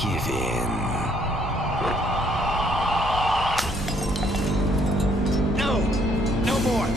Give in. No! No more!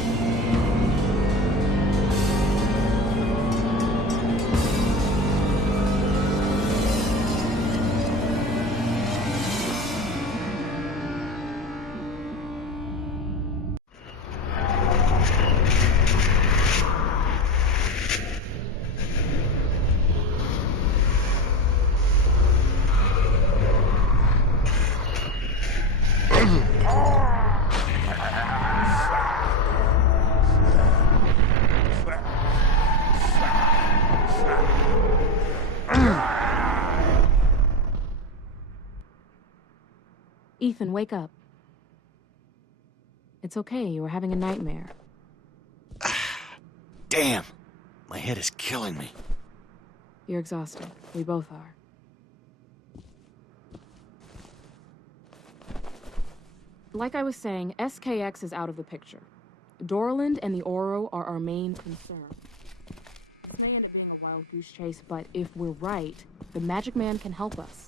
Ethan, wake up. It's okay, you were having a nightmare. Damn! My head is killing me. You're exhausted. We both are. Like I was saying, SKX is out of the picture. Dorland and the Orrow are our main concern. This may end up being a wild goose chase, but if we're right, the Magic Man can help us.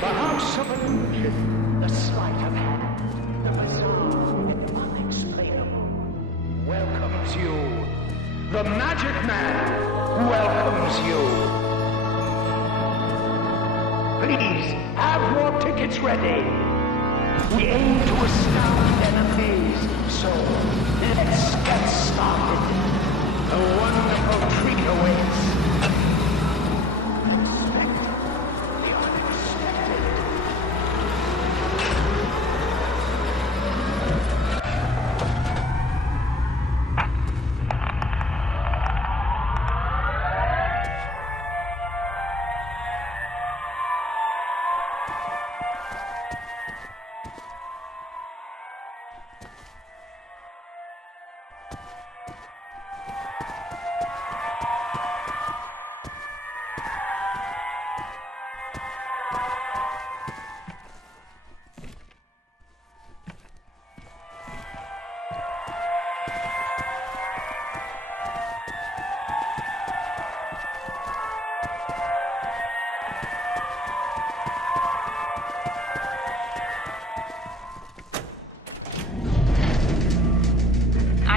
The house of illusion, the sleight of hand, the bizarre and unexplainable welcomes you. The Magic Man welcomes you. Please have your tickets ready. We aim to astound enemies, so let's get started. A wonderful treat awaits.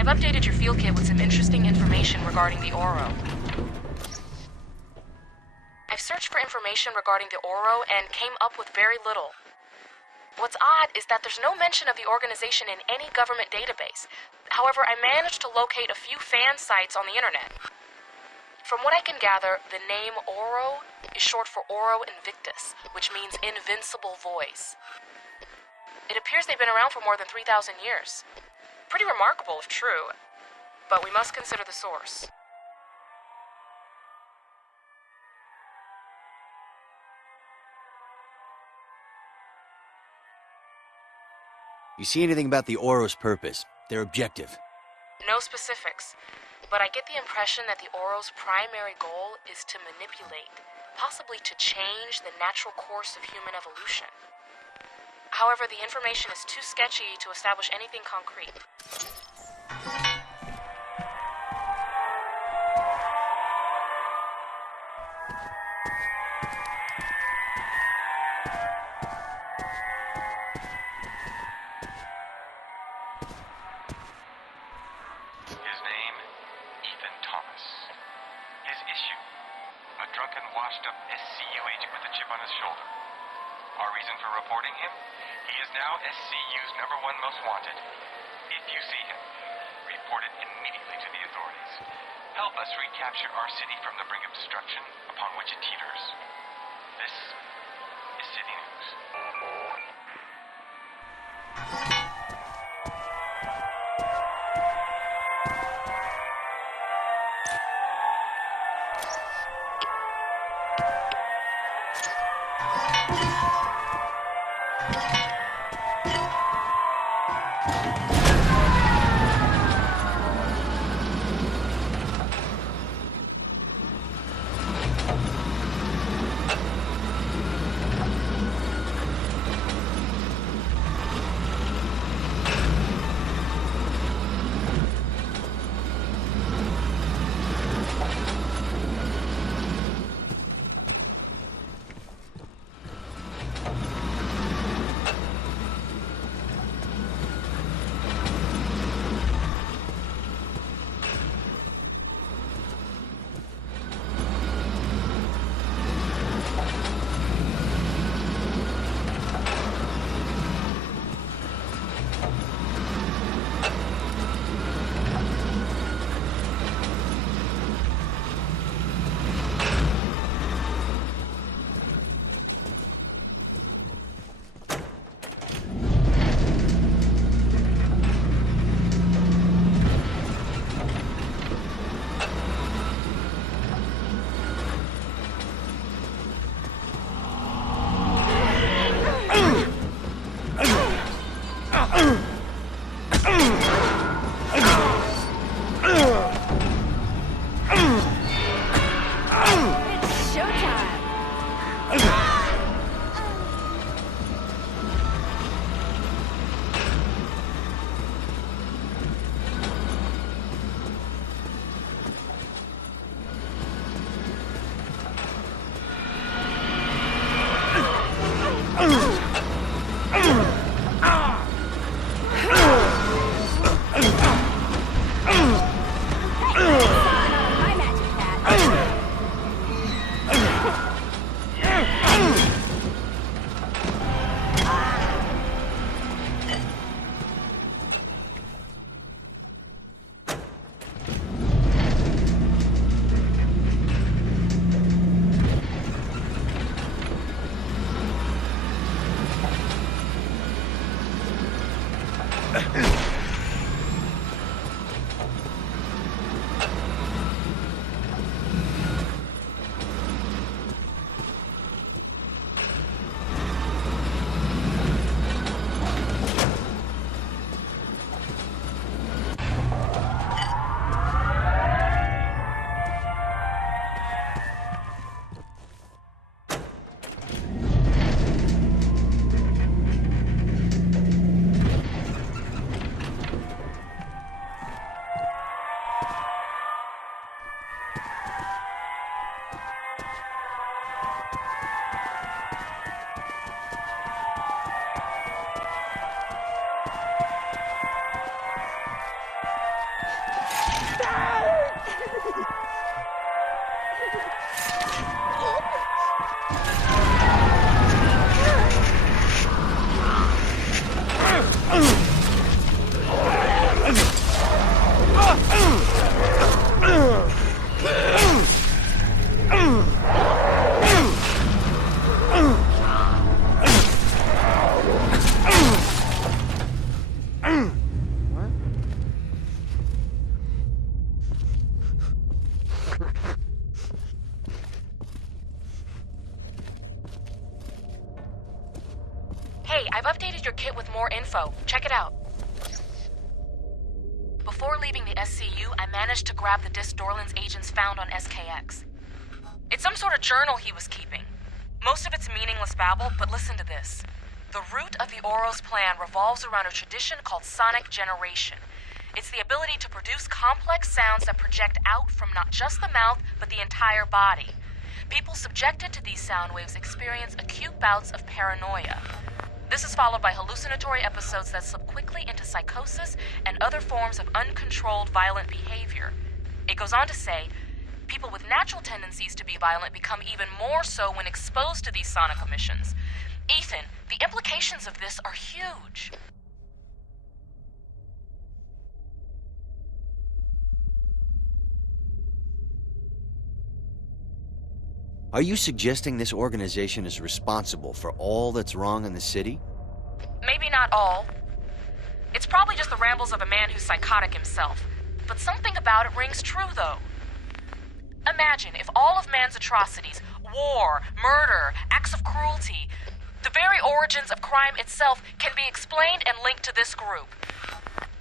I've updated your field kit with some interesting information regarding the Orrow. I've searched for information regarding the Orrow and came up with very little. What's odd is that there's no mention of the organization in any government database. However, I managed to locate a few fan sites on the internet. From what I can gather, the name Orrow is short for Orrow Invictus, which means invincible voice. It appears they've been around for more than 3,000 years. Pretty remarkable if true, but we must consider the source. You see anything about the Orrow's purpose, their objective? No specifics, but I get the impression that the Orrow's primary goal is to manipulate, possibly to change the natural course of human evolution. However, the information is too sketchy to establish anything concrete. His name, Ethan Thomas. His issue, a drunken, washed-up SCU agent with a chip on his shoulder. Our reason for reporting him? He is now SCU's #1 most wanted. If you see him, report it immediately to the authorities. Help us recapture our city from the brink of destruction upon which it teeters. This is City News. updated your kit with more info. Check it out. Before leaving the SCU, I managed to grab the disc Dorland's agents found on SKX. It's some sort of journal he was keeping. Most of it's meaningless babble, but listen to this. The root of the Orrow's plan revolves around a tradition called sonic generation. It's the ability to produce complex sounds that project out from not just the mouth, but the entire body. People subjected to these sound waves experience acute bouts of paranoia. This is followed by hallucinatory episodes that slip quickly into psychosis and other forms of uncontrolled violent behavior. It goes on to say, people with natural tendencies to be violent become even more so when exposed to these sonic emissions. Ethan, the implications of this are huge. Are you suggesting this organization is responsible for all that's wrong in the city? Maybe not all. It's probably just the rambles of a man who's psychotic himself. But something about it rings true, though. Imagine if all of man's atrocities, war, murder, acts of cruelty, the very origins of crime itself can be explained and linked to this group.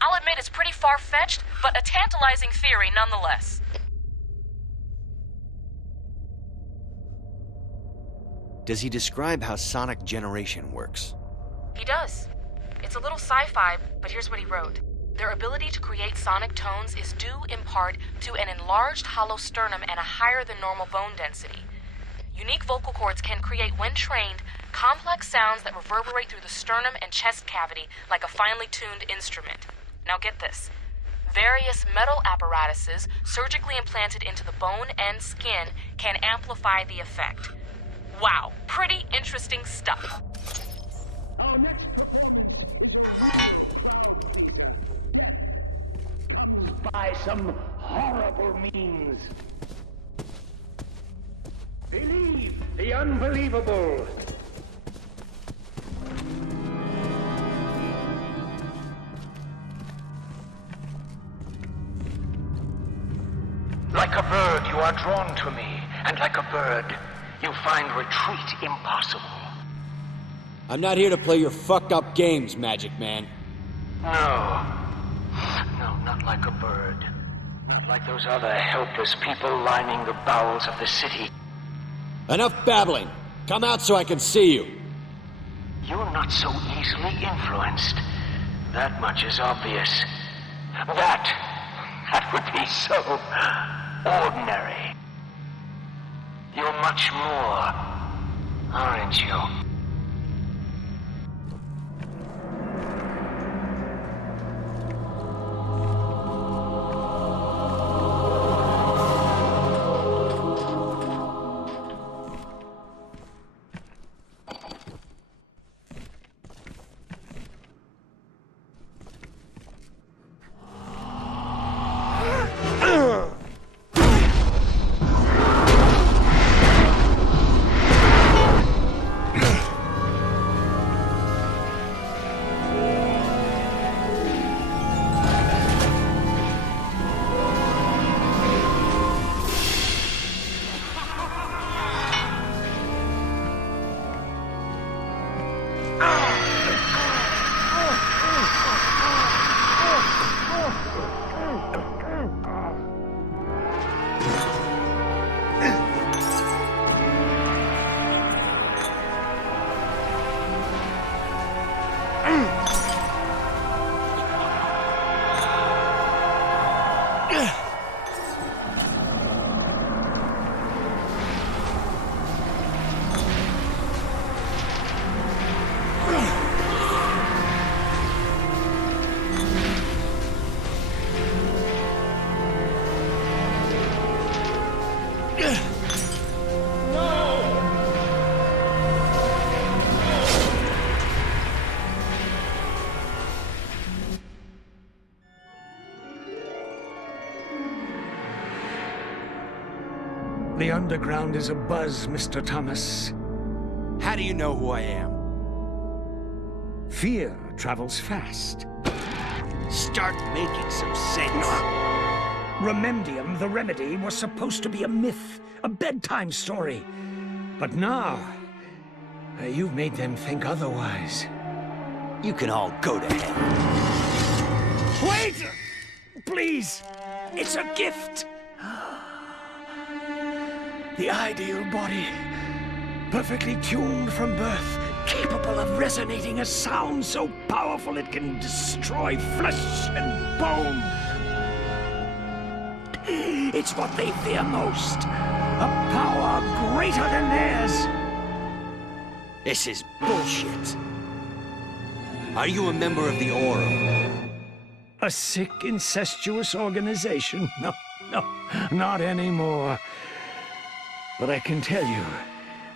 I'll admit it's pretty far-fetched, but a tantalizing theory nonetheless. Does he describe how sonic generation works? He does. It's a little sci-fi, but here's what he wrote. Their ability to create sonic tones is due in part to an enlarged hollow sternum and a higher than normal bone density. Unique vocal cords can create, when trained, complex sounds that reverberate through the sternum and chest cavity like a finely tuned instrument. Now get this. Various metal apparatuses surgically implanted into the bone and skin can amplify the effect. Wow, pretty interesting stuff. Our next performance comes by some horrible means. Believe the unbelievable. Like a bird, you are drawn to me, and like a bird, you find retreat impossible. I'm not here to play your fucked up games, Magic Man. No. No, not like a bird. Not like those other helpless people lining the bowels of the city. Enough babbling. Come out so I can see you. You're not so easily influenced. That much is obvious. That would be so ordinary. You're much more, aren't you? The underground is abuzz, Mr. Thomas. How do you know who I am? Fear travels fast. Start making some sense. Remedium, the remedy, was supposed to be a myth, a bedtime story. But now, you've made them think otherwise. You can all go to hell. Wait! Please! It's a gift! The ideal body. Perfectly tuned from birth. Capable of resonating a sound so powerful it can destroy flesh and bone. It's what they fear most. A power greater than theirs. This is bullshit. Are you a member of the Orrow? A sick, incestuous organization? No, not anymore. But I can tell you,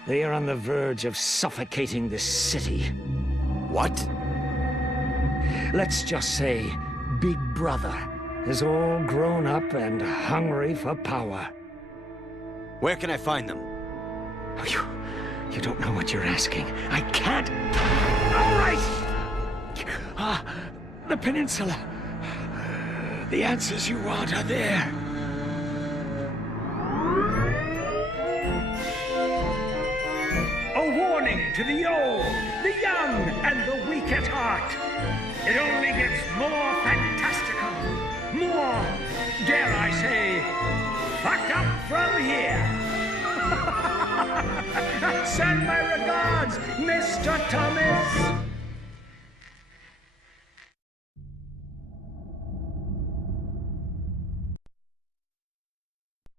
they are on the verge of suffocating this city. What? Let's just say Big Brother is all grown up and hungry for power. Where can I find them? Oh, you don't know what you're asking. I can't. All right! The peninsula. The answers you want are there. A warning to the old, the young, and the weak at heart. It only gets more fantastical, more, dare I say, fucked up from here. Send my regards, Mr. Thomas.